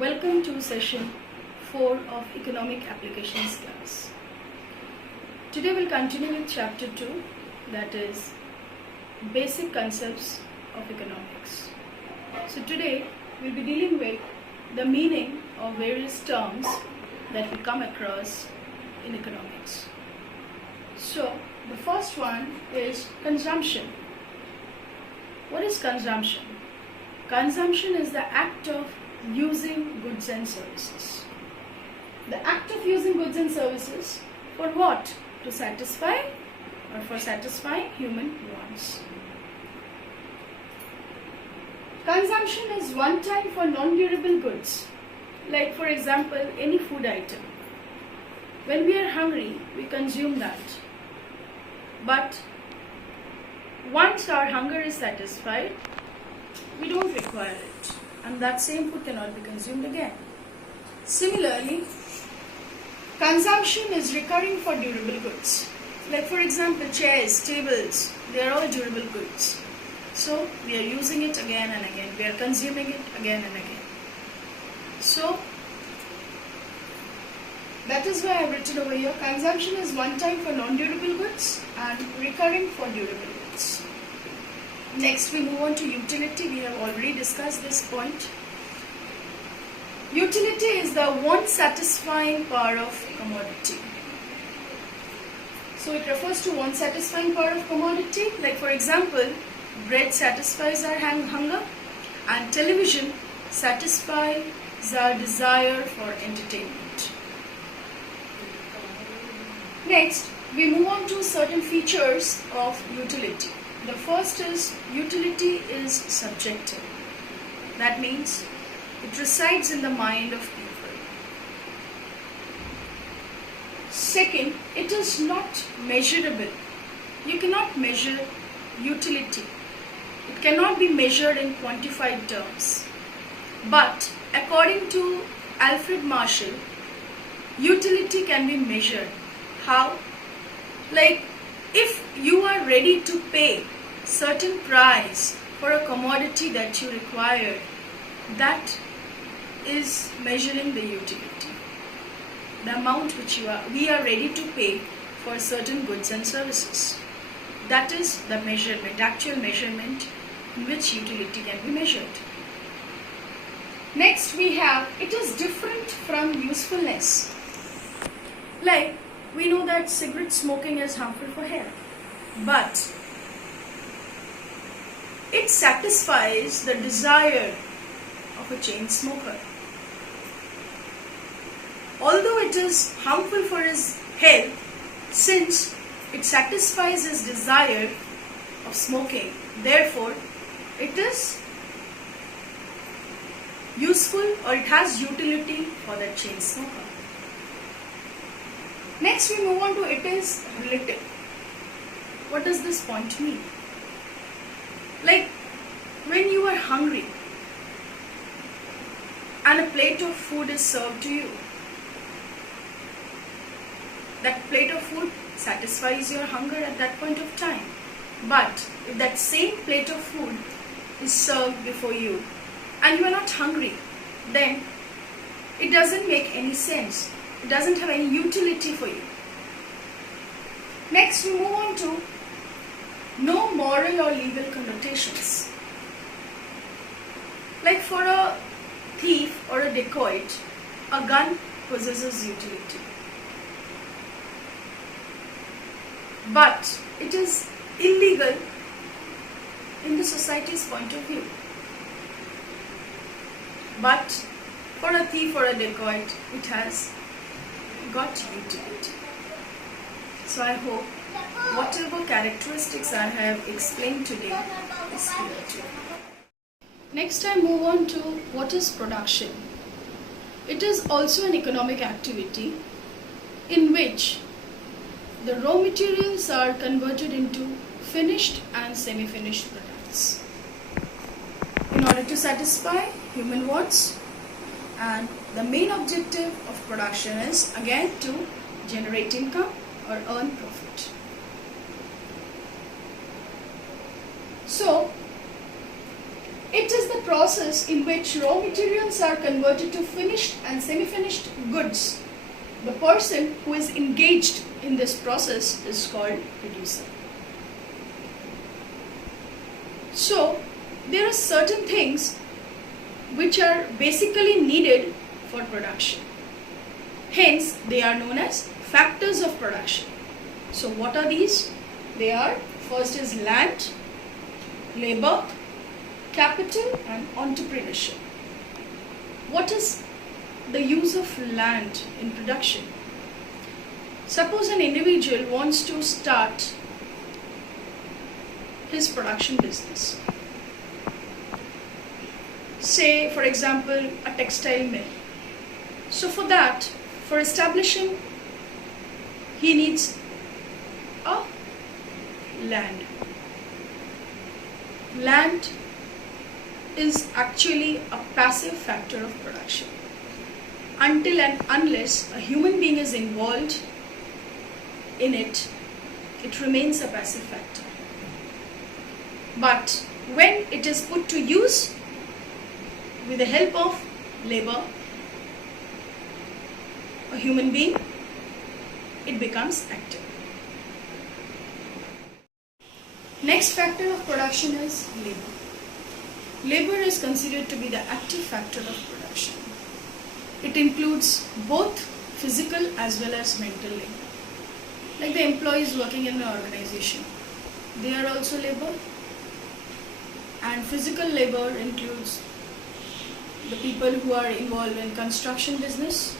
Welcome to session 4 of Economic Applications class. Today we'll continue with chapter 2, that is Basic Concepts of Economics. So today we'll be dealing with the meaning of various terms that we come across in economics. So the first one is consumption. What is consumption? Consumption is the act of using goods and services. The act of using goods and services for what? To satisfy or for satisfying human wants. Consumption is one time for non-durable goods, like for example any food item. When we are hungry, we consume that. But once our hunger is satisfied, we don't require it, and that same food cannot be consumed again. Similarly, consumption is recurring for durable goods. Like for example, chairs, tables, they are all durable goods. So we are using it again and again. We are consuming it again and again. So that is why I have written over here, consumption is one time for non-durable goods and recurring for durable goods. Next we move on to utility. We have already discussed this point. Utility is the want satisfying power of commodity. So it refers to want satisfying power of commodity. Like for example, bread satisfies our hunger and television satisfies our desire for entertainment. Next, we move on to certain features of utility. The first is utility is subjective. That means it resides in the mind of people. Second, it is not measurable. You cannot measure utility. It cannot be measured in quantified terms. But according to Alfred Marshall, utility can be measured. How? Like if you are ready to pay certain price for a commodity that you require, that is measuring the utility. The amount which we are ready to pay for certain goods and services. That is the measurement, actual measurement in which utility can be measured. Next we have, it is different from usefulness. Like we know that cigarette smoking is harmful for health, but it satisfies the desire of a chain smoker. Although it is harmful for his health, since it satisfies his desire of smoking, therefore it is useful or it has utility for the chain smoker. Next we move on to it is relative. What does this point mean? Like when you are hungry and a plate of food is served to you, that plate of food satisfies your hunger at that point of time. But if that same plate of food is served before you and you are not hungry, then it doesn't make any sense. It doesn't have any utility for you. Next we move on to no moral or legal connotations. Like for a thief or a dacoit, a gun possesses utility. But it is illegal in the society's point of view. But for a thief or a dacoit, it has got utility. So I hope whatever characteristics I have explained today is clear to you. Next I move on to what is production. It is also an economic activity in which the raw materials are converted into finished and semi-finished products in order to satisfy human wants, and the main objective of production is again to generate income or earn profit. So it is the process in which raw materials are converted to finished and semi-finished goods. The person who is engaged in this process is called producer. So, there are certain things which are basically needed for production. Hence, they are known as factors of production. So, what are these? They are, first is land, labor, capital and entrepreneurship. What is the use of land in production? Suppose an individual wants to start his production business. Say, for example, a textile mill. So for that, for establishing, he needs a land. Land is actually a passive factor of production. Until and unless a human being is involved in it, it remains a passive factor. But when it is put to use with the help of labor, a human being, it becomes active. Next factor of production is labor. Labor is considered to be the active factor of production. It includes both physical as well as mental labor. Like the employees working in the organization, they are also labor. And physical labor includes the people who are involved in construction business,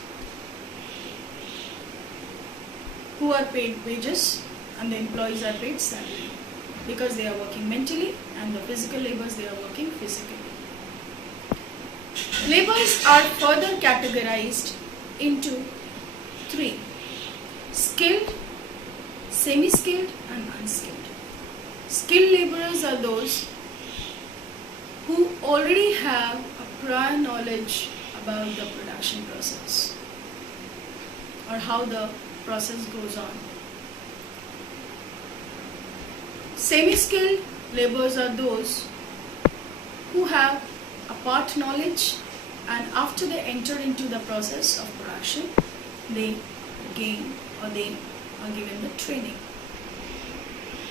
who are paid wages, and the employees are paid salary, because they are working mentally, and the physical laborers, they are working physically. Labors are further categorized into three: skilled, semi-skilled and unskilled. Skilled laborers are those who already have a prior knowledge about the production process or how the process goes on. Semi-skilled laborers are those who have a part knowledge, and after they enter into the process of production, they gain or they are given the training.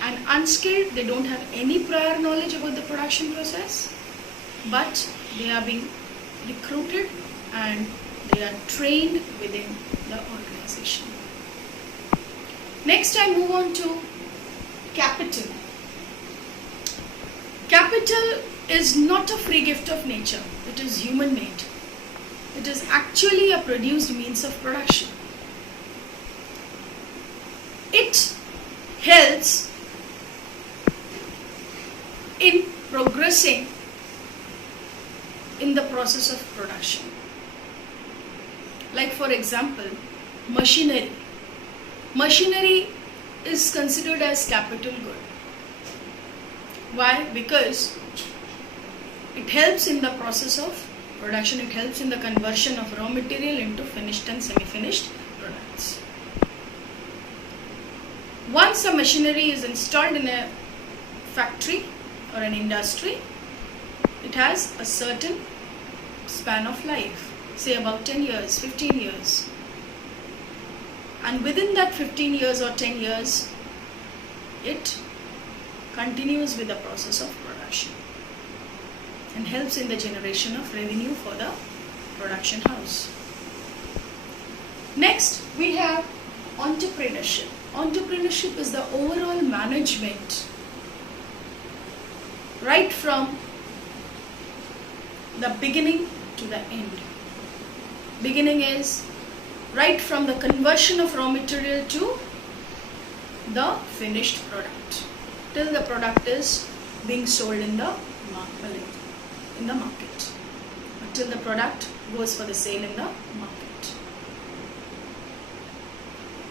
And unskilled, they don't have any prior knowledge about the production process, but they are being recruited and they are trained within the organization. Next, I move on to capital. Capital is not a free gift of nature. It is human made. It is actually a produced means of production. It helps in progressing in the process of production. Like, for example, machinery. Machinery is considered as capital good. Why? Because it helps in the process of production. It helps in the conversion of raw material into finished and semi-finished products. Once a machinery is installed in a factory or an industry, it has a certain span of life, say about 10 years, 15 years. And within that 15 years or 10 years, it continues with the process of production and helps in the generation of revenue for the production house. Next, we have entrepreneurship. Entrepreneurship is the overall management, right from the beginning to the end. Beginning is right from the conversion of raw material to the finished product, till the product is being sold in the market, until the product goes for the sale in the market.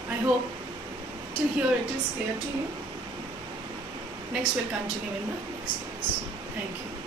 I hope till here it is clear to you. Next we'll continue in the next class. Thank you.